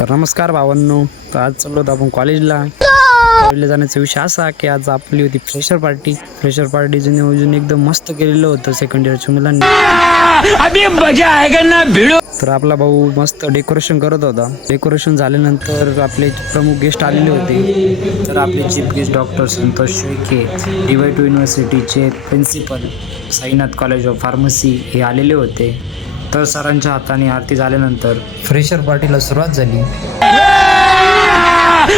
तर नमस्कार भावांनो. तर आज चाललो होतो आपण कॉलेजला जाण्याचा विषय असा की आज आपली होती फ्रेशर पार्टीचं नियोजन एकदम मस्त केलेलं होतं सेकंड इयरच्या मुलांनी. अभी मजा आएगा ना भिडो. तर आपला भाऊ मस्त डेकोरेशन करत होता. डेकोरेशन झाल्यानंतर आपले प्रमुख गेस्ट आलेले होते. तर आपले chief guest doctor Santosh Shelke, DY2 युनिव्हर्सिटीचे principal, Sainath college of pharmacy हे आलेले होते. तर सरांच्या हाताने आरती झाल्यानंतर फ्रेशर पार्टीला सुरुवात झाली.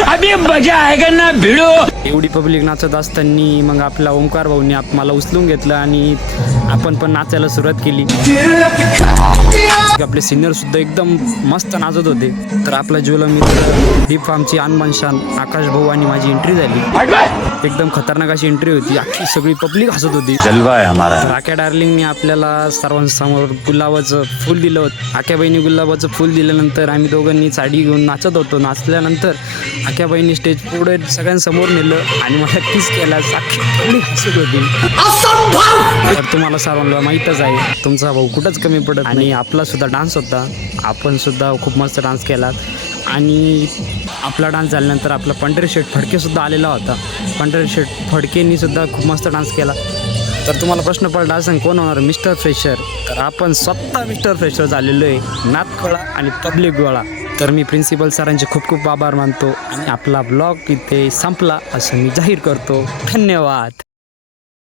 अभी मजा आएगा ना भिडो. एवढी पब्लिक नाचत असताना मग आपला ओमकार भाऊनी मला उचलून घेतलं आणि आपण पण नाचायला सुरुवात केली. आपले सिनियर सुद्धा एकदम मस्त नाचत होते. तर आपला ज्वेलर मित्र डीप फार्मची अनमान शान आकाश भाऊ आणि माझी एंट्री झाली. एकदम खतरनाक अशी एंट्री होती. अख्खी सगळी पब्लिक हसत होती. राख्या डार्लिंगने आपल्याला सर्वांसमोर गुलाबाचं फुल दिलं होतं. आक्याबाईंनी गुलाबाचं फुल दिल्यानंतर आम्ही दोघांनी साडी घेऊन नाचत होतो. नाचल्यानंतर आक्याबाईंनी स्टेज पुढे सगळ्यांसमोर नेलं आणि मला किस केला. अख्खी पब्लिक हसत होती. तर तुम्हाला सर्वांना माहीतच आहे तुमचा भाऊ कुठंच कमी पडत आणि आपला सुद्धा डान्स होता. आपण सुद्धा खूप मस्त डान्स केला आणि आपला डान्स झाल्यानंतर आपला पंढरी शेठ फडकेसुद्धा आलेला होता. पंढरी शेठ फडकेंनी सुद्धा खूप मस्त डान्स केला. तर तुम्हाला प्रश्न पडला असेल कोण होणार मिस्टर फ्रेशर. तर आपण स्वतः मिस्टर फ्रेशर झालेलो आहे. नात खोळा आणि पब्लिक गोळा. तर मी प्रिन्सिपल सरांचे खूप खूप आभार मानतो आणि आपला ब्लॉग इथे संपला असं मी जाहीर करतो. धन्यवाद.